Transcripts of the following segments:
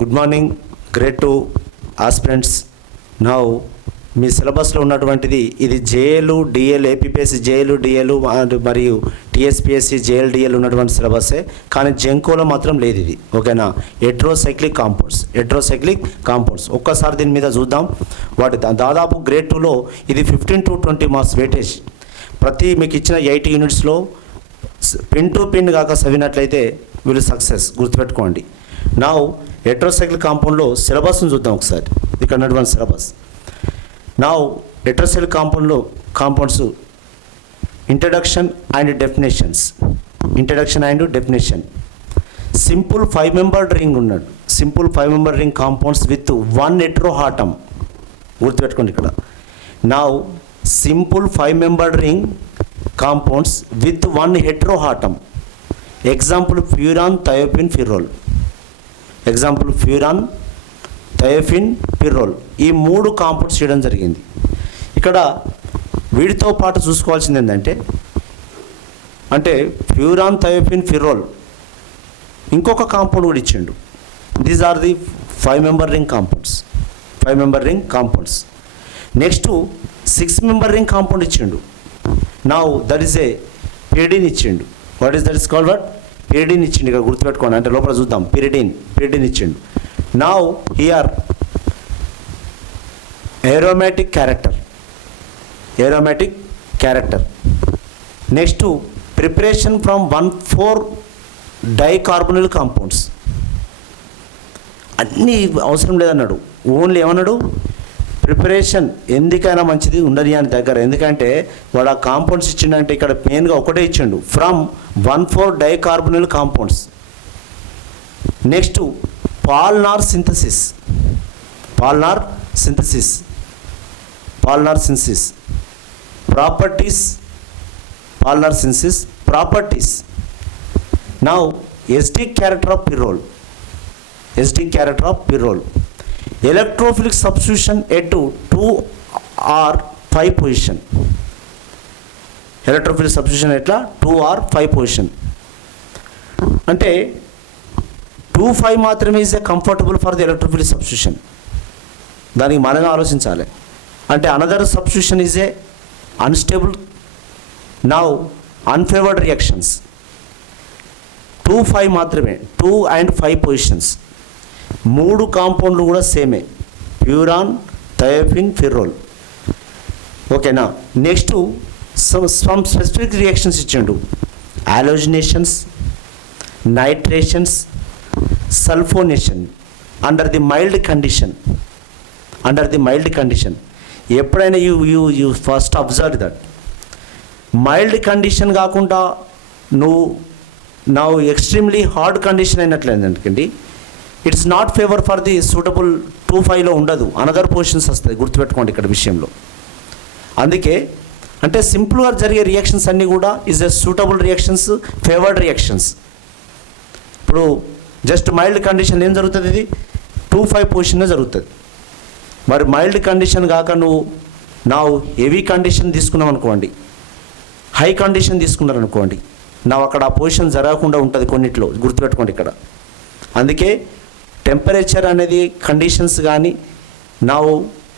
Good morning grade 2 aspirants. Now మీ సిలబస్లో ఉన్నటువంటిది ఇది జేఏలు డిఎల్, ఏపీపీఎస్సీ జేఏలు డిఎల్ మరియు టీఎస్పీఎస్సీ జేఎల్ డిఎల్ ఉన్నటువంటి సిలబస్సే, కానీ జెంకోలో మాత్రం లేదు ఇది. ఓకేనా? హెట్రోసైక్లిక్ కాంపౌండ్స్ ఒక్కసారి దీని మీద చూద్దాం. వాటి దాదాపు గ్రేడ్ 2లో ఇది 15 to 20 మార్క్స్ వెయిటేజ్. ప్రతి మీకు ఇచ్చిన 80 యూనిట్స్లో పిన్ టు పిన్ కాక చదివినట్లయితే వీళ్ళు సక్సెస్, గుర్తుపెట్టుకోండి. నా హెట్రోసైక్లిక్ కాంపౌండ్లో సిలబస్ను చూద్దాం ఒకసారి. ఇక్కడ ఉన్నటువంటి సిలబస్ నా heterocyclic compounds introduction and definition. Simple 5 membered ring ఉన్నాడు. Simple 5 member ring compounds with 1 heteroatom, గుర్తుపెట్టుకోండి. ఇక్కడ నా simple 5 membered ring compounds with 1 heteroatom. Example furan, thiophene, pyrrole. ఈ 3 కాంపౌండ్స్ చేయడం జరిగింది. ఇక్కడ వీటితో పాటు చూసుకోవాల్సింది ఏంటంటే ఫ్యూరాన్, థయోపిన్, పిర్రోల్ ఇంకొక కాంపౌండ్ కూడా ఇచ్చిండు. These are the 5 member ring compounds. Next 6 member ring compound ఇచ్చిండు. Now that is a pyridine ఇచ్చిండు. What is that is called? Pyridine ఇచ్చిండు. ఇక్కడ గుర్తుపెట్టుకోండి, అంటే లోపల చూద్దాం. పిరిడిన్ ఇచ్చిండు. Now here aromatic character. Next preparation from 1,4 dicarbonyl compounds. అన్నీ అవసరం లేదన్నాడు. ఓన్లీ ఏమన్నాడు? ప్రిపరేషన్ ఎందుకైనా మంచిది ఉండని అని దగ్గర. ఎందుకంటే వాడు ఆ కాంపౌండ్స్ ఇచ్చిండంటే ఇక్కడ మెయిన్గా ఒకటే ఇచ్చిండు, from 1,4 dicarbonyl compounds. Next Paal Knorr synthesis. Properties. Now acidic character of pyrrole. Electrophilic substitution at 2 or 5 position. Electrophilic substitution ఎట్లా? 2 or 5 పొజిషన్. అంటే 2,5 మాత్రమే is a comfortable for the electrophilic substitution. దానికి మనమే ఆలోచించాలి. అంటే another substitution is a unstable. Now unfavoured reactions 2,5 మాత్రమే, 2 and 5 positions. 3 కాంపౌండ్లు కూడా సేమే, ప్యూరాన్, థయోపిన్, పిర్రోల్. ఓకేనా? నెక్స్ట్ సమ్ స్పెసిఫిక్ రియాక్షన్స్ ఇచ్చిండు. Halogenations, nitrations, sulphonation under the mild condition. ఎప్పుడైనా you first observe that mild condition కాకుండా నువ్వు ఎక్స్ట్రీమ్లీ హార్డ్ కండిషన్ అయినట్లయిందండి, it's not favour for the suitable 2,5లో ఉండదు, అనదర్ పొజిషన్స్ వస్తాయి. గుర్తుపెట్టుకోండి ఇక్కడ విషయంలో. అందుకే అంటే సింపుల్గా జరిగే రియాక్షన్స్ అన్నీ కూడా is a suitable reactions, favoured reactions. ఇప్పుడు జస్ట్ మైల్డ్ కండిషన్ ఏం జరుగుతుంది? ఇది 2,5 పొజిషన్లో జరుగుతుంది. మరి మైల్డ్ కండిషన్ కాక నువ్వు హెవీ కండిషన్ తీసుకున్నాం అనుకోండి, హై కండిషన్ తీసుకున్నారనుకోండి, అక్కడ ఆ పొజిషన్ జరగకుండా ఉంటుంది కొన్నిట్లో. గుర్తుపెట్టుకోండి ఇక్కడ. అందుకే టెంపరేచర్ అనేది కండిషన్స్ కానీ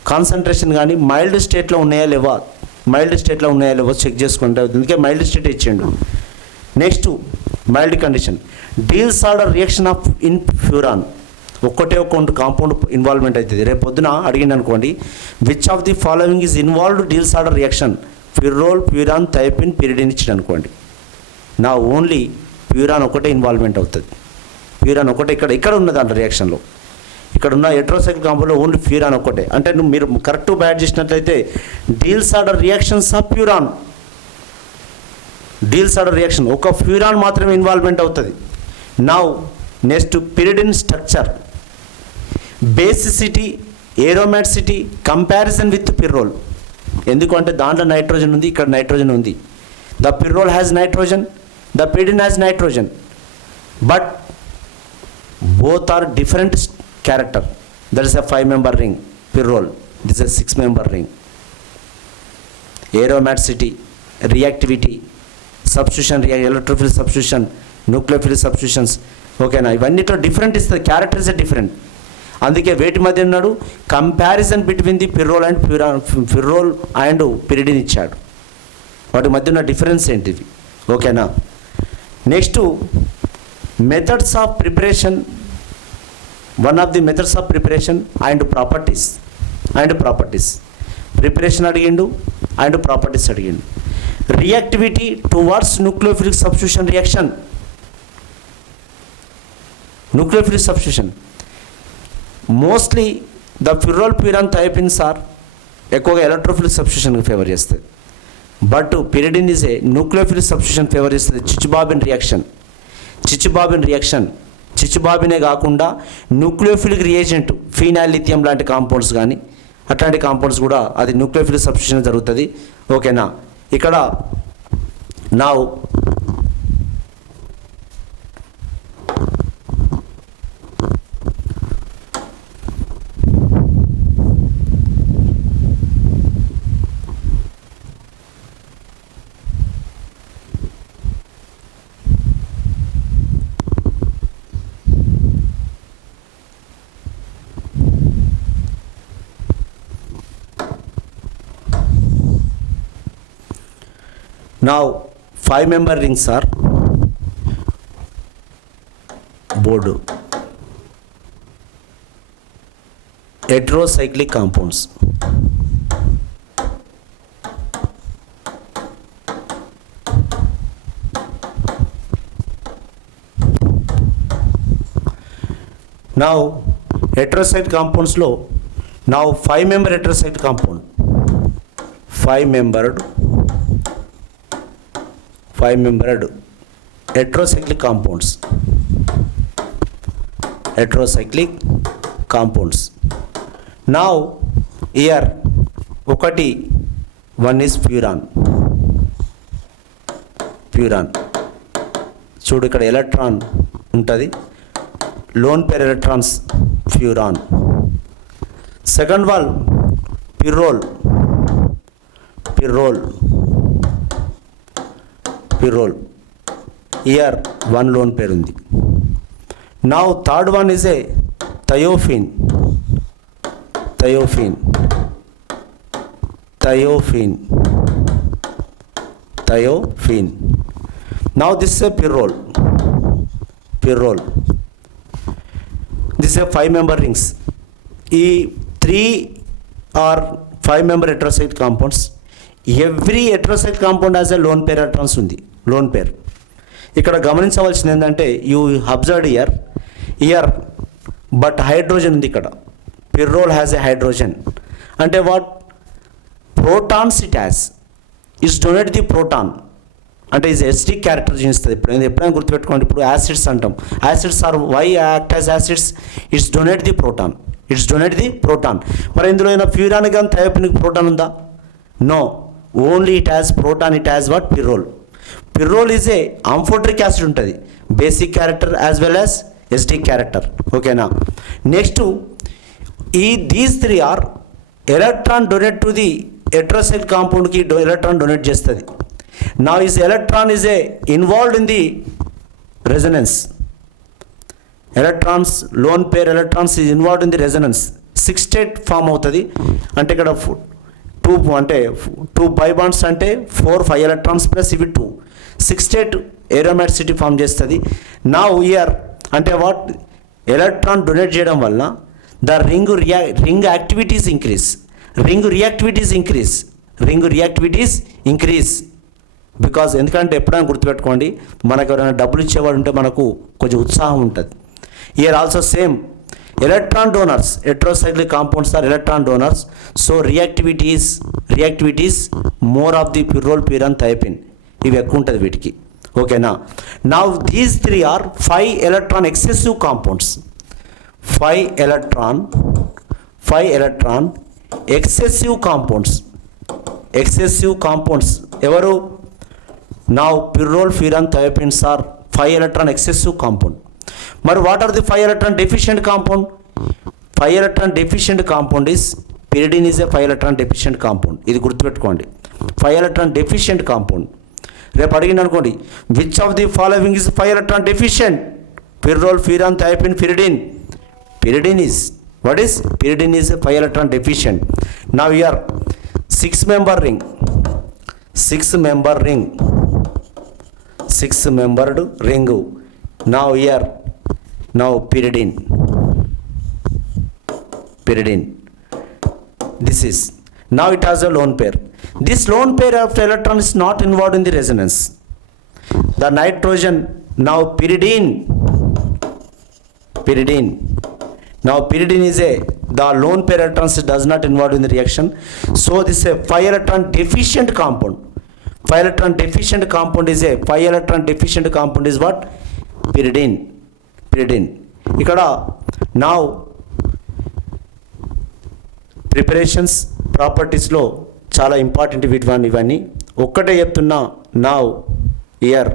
కాన్సన్ట్రేషన్ కానీ మైల్డ్ స్టేట్లో ఉన్నాయా లేవో చెక్ చేసుకోండి. అందుకే మైల్డ్ స్టేట్ ఇచ్చిండు. Next mild condition. Diels Alder reaction of in furan. ఒక్కటే కాంపౌండ్ ఇన్వాల్వ్మెంట్ అవుతుంది. రేపు పొద్దున అడిగింది అనుకోండి, which of the following is involved Diels Alder reaction? Pyrrole, furan, thiophene, pyridine ఇచ్చింది అనుకోండి. ఓన్లీ ప్యూరాన్ ఒకటే ఇన్వాల్వ్మెంట్ అవుతుంది. ప్యూరాన్ ఒకటే ఇక్కడ ఉన్నది అంట రియాక్షన్లో. ఇక్కడ ఉన్న హెట్రోసైక్లిక్ కాంపౌండ్లో ఓన్లీ ప్యూరాన్ ఒకటే. అంటే మీరు కరెక్ట్ బ్యాడ్ చేసినట్లయితే Diels Alder reactions of furan, ఒక ప్యూరాన్ మాత్రమే ఇన్వాల్వ్మెంట్ అవుతుంది. Next pyridine structure, basicity, aromaticity, comparison with pyrrole. ఎందుకంటే దాంట్లో నైట్రోజన్ ఉంది, ఇక్కడ నైట్రోజన్ ఉంది. The pyrrole has nitrogen, the pyridine has nitrogen, but both are different character. That is a 5 member ring. Pirrole, this is a 6 member ring. Aromaticity, reactivity, substitution, electrophilic substitution, nucleophilic substitutions. ఓకేనా? ఇవన్నిట్లో different ఇస్తుంది, character is different. అందుకే వేటి మధ్య ఉన్నాడు, comparison between the pyrrole and pyrrole and pyridine ఇచ్చాడు. వాటి మధ్య ఉన్న డిఫరెన్స్ ఏంటిది? ఓకేనా. Next methods of preparation, one of the methods of preparation and properties. Preparation అడిగిండు అండ్ ప్రాపర్టీస్ అడిగిండు. Reactivity towards nucleophilic substitution reaction. Nucleophilic substitution mostly the pyrrole furan thiophenes are ఎక్కువగా electrophilic సబ్స్టిట్యూషన్కి ఫేవర్ చేస్తుంది. But pyridine is a nucleophilic substitution favour చేస్తుంది. చిచుబాబినే కాకుండా nucleophilic reagent phenol lithium లాంటి compounds కానీ అట్లాంటి కాంపౌండ్స్ కూడా అది న్యూక్లియోఫిలిక్ సబ్స్టిట్యూషన్ జరుగుతుంది. ఓకేనా. ఇక్కడ నా Now 5-member rings are board heterocyclic compounds. Now heterocyclic compounds lo now 5-member heterocyclic compound, 5-membered heterocyclic compounds. Now here one is furan. చూడు ఇక్కడ ఎలక్ట్రాన్ ఉంటుంది, lone pair electrons furan. Second one pyrrole. Here one lone pair ఉంది. Now third one is a thiophene. Now this is a pyrrole. This is a 5-member rings. ఈ 3 or 5-member heterocyclic compounds, every heterocyclic compound has a lone pair electrons ఉంది. Lone pair ఇక్కడ గమనించవలసింది ఏంటంటే you observed here but hydrogen ఉంది ఇక్కడ. Pyrrole has a hydrogen అంటే what protons it has. Its donate the proton అంటే ఇది acidic character చూపిస్తుంది. ఎప్పుడైనా గుర్తుపెట్టుకోండి. ఇప్పుడు యాసిడ్స్ అంటాం, acids are why act as acids, it's donate the proton. మరి ఇందులో అయినా ఫ్యూరాన్ కానీ థయోపిన్కి ప్రోటాన్ ఉందా? No, only it has proton. It has what? Pyrrole is a amphoteric acid ఉంటుంది, basic character as well as acidic character. ఓకేనా. Next these 3 are electron donate to the heterocyclic కాంపౌండ్కి electron donate చేస్తుంది. నా is electron is a involved in the resonance. Electrons lone pair electrons is involved in the resonance. 6 state form అవుతుంది. అంటే ఇక్కడ 2 పై bonds అంటే 4 5 electrons plus ఇవి 2 6 state ఏరోమాటిసిటీ form చేస్తుంది. నా ఇయర్ అంటే వాట్? ఎలక్ట్రాన్ డొనేట్ చేయడం వల్ల the ring activities increase. Because ఎందుకంటే ఎప్పుడైనా గుర్తుపెట్టుకోండి, మనకు ఎవరైనా డబ్బులు ఇచ్చేవాడు ఉంటే మనకు కొంచెం ఉత్సాహం ఉంటుంది. Year also same electron donors, heterocyclic compounds are electron donors, so reactivity is more of the pyrrole pyrran thiopin. ఇవి ఎక్కువ ఉంటుంది వీటికి. ఓకేనా. Now these 3 are 5 electron excessive compounds. 5 electron excessive compounds ఎవరు? Now pyrrole pyrran thiopins are 5 electron excessive compound. మరి what are the 5 electron deficient compound? 5 electron deficient compound is pyridine is a 5 electron deficient compound. ఇది గుర్తుపెట్టుకోండి, 5 electron deficient compound. రేపు అడిగిన అనుకోండి, which of the following is 5 electron deficient? Pyrrole, furan, thiophene, pyridine. Pyridine is What is pyridine? Is a 5 electron deficient. Now here 6-member ring, 6-member ring, 6-membered ring. Now here, now pyridine. This is, now it has a lone pair. This lone pair of electron is not involved in the resonance. The nitrogen, now pyridine. Now pyridine is the lone pair electrons does not involve in the reaction. So this is a 5 electron deficient compound. 5 electron deficient compound is a 5 electron deficient compound is what? Pyridine. ఇక్కడ now preparations ప్రాపర్టీస్లో చాలా important ఇవన్నీ ఒక్కటే చెప్తున్నా. Now here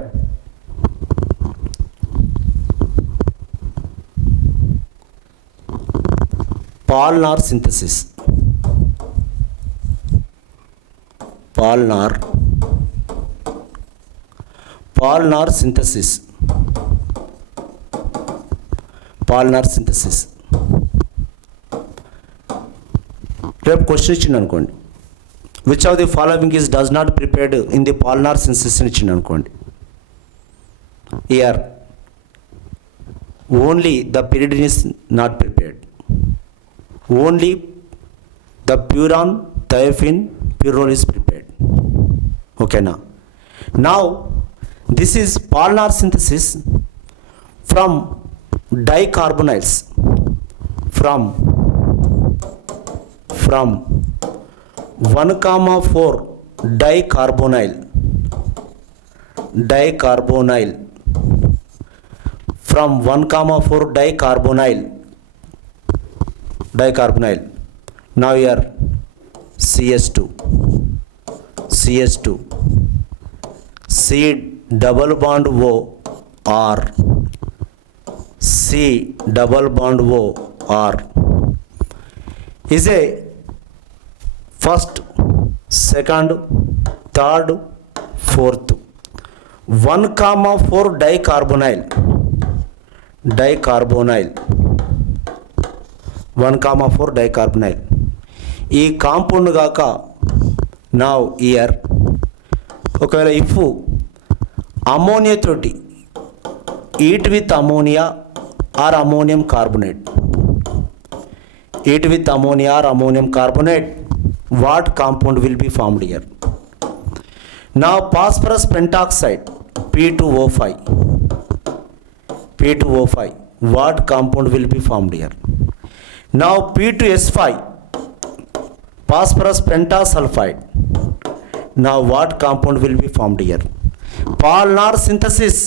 Paal Knorr synthesis, Paal Knorr synthesis. రేపు question ఇచ్చింది అనుకోండి, which of the following is does not prepared in the Paal Knorr synthesis ఇచ్చింది అనుకోండి. Here only the pyridine is not prepared. Only the puron, thiophene, pyrrole is prepared. Okay now. Now this is Palnar synthesis from dicarbonyls. From 1,4 dicarbonyl. From 1,4 dicarbonyl. Now here CS2, C double bond O R, C double bond O R is a first, second, third, fourth. 1,4 dicarbonyl. 1,4 dicarbonyl. ఈ compound కాక now here ఒకవేళ if ammonia తోటి heat with ammonia or ammonium carbonate, what compound will be formed here? Now phosphorus pentoxide P2O5, what compound will be formed here? Now P2S5 phosphorus pentasulfide, now what compound will be formed here? Palnar synthesis.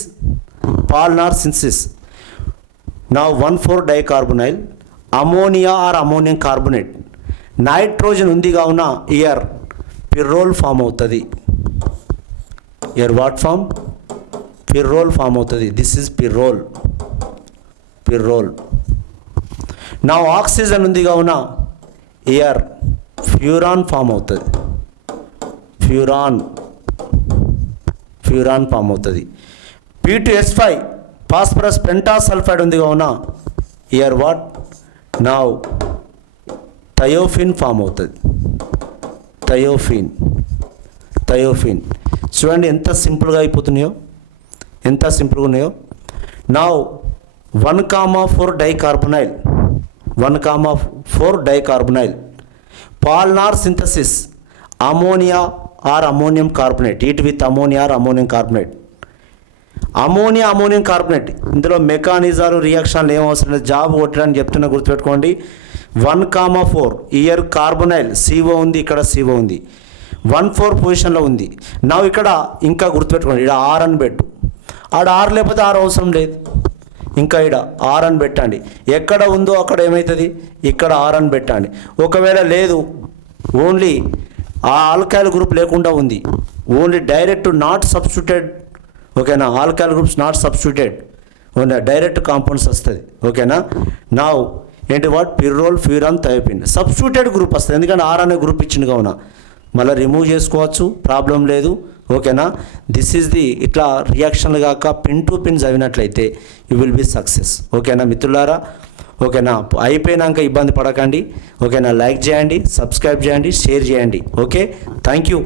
Now 1,4 dicarbonyl, ammonia or ammonium carbonate, nitrogen ఉంది కావున here pyrrole form అవుతుంది. Here what form? Pyrrole form అవుతుంది. This is pyrrole. నా oxygen ఉంది కావున here furan form అవుతుంది. Furan form అవుతుంది. P2S5 phosphorus pentasulphide ఉంది కావున ఇయర్ వాట్? నా థయోఫిన్ ఫామ్ అవుతుంది. థయోఫిన్ చూడండి ఎంత సింపుల్గా అయిపోతున్నాయో, ఎంత సింపుల్గా ఉన్నాయో. నా 1,4 dicarbonyl Paal Knorr synthesis ammonia or ammonium carbonate, heat with ammonia or ammonium carbonate. Ammonium carbonate ఇందులో మెకానిజాలు రియాక్షన్లు ఏం అవసరం లేదు, జాబ్ కొట్టడానికి చెప్తున్నా గుర్తుపెట్టుకోండి. 1,4 ఇయర్ కార్బోనైల్ CO ఉంది, ఇక్కడ CO ఉంది, 1,4 పొజిషన్లో ఉంది. నా ఇక్కడ ఇంకా గుర్తుపెట్టుకోండి, ఇక్కడ R అని పెట్టు. ఆడ R లేకపోతే R అవసరం లేదు, ఇంకా ఇక్కడ R అని పెట్టండి. ఎక్కడ ఉందో అక్కడ ఏమవుతుంది, ఇక్కడ R అని పెట్టండి. ఒకవేళ లేదు, ఓన్లీ ఆ ఆల్కైల్ గ్రూప్ లేకుండా ఉంది, ఓన్లీ డైరెక్ట్ నాట్ సబ్స్టిట్యూటెడ్, ఓకేనా, alkyl groups not substituted, okay, direct compounds వస్తుంది, ఓకేనా. నా ఏంటి వాట్? పిర్రోల్, ఫ్యూరాన్, థయోపిన్ సబ్స్టిట్యూటెడ్ గ్రూప్ వస్తుంది, ఎందుకంటే R అనే గ్రూప్ ఇచ్చింది కావున. మళ్ళీ రిమూవ్ చేసుకోవచ్చు, ప్రాబ్లం లేదు, ఓకేనా. దిస్ ఈజ్ ది ఇట్లా రియాక్షన్లు కాక పిన్ టు పిన్ చదివినట్లయితే యూ విల్ బి సక్సెస్, ఓకేనా మిత్రులారా. ఓకేనా? అయిపోయినాక ఇబ్బంది పడకండి. ఓకేనా? లైక్ చేయండి, సబ్స్క్రైబ్ చేయండి, షేర్ చేయండి. Okay, thank you.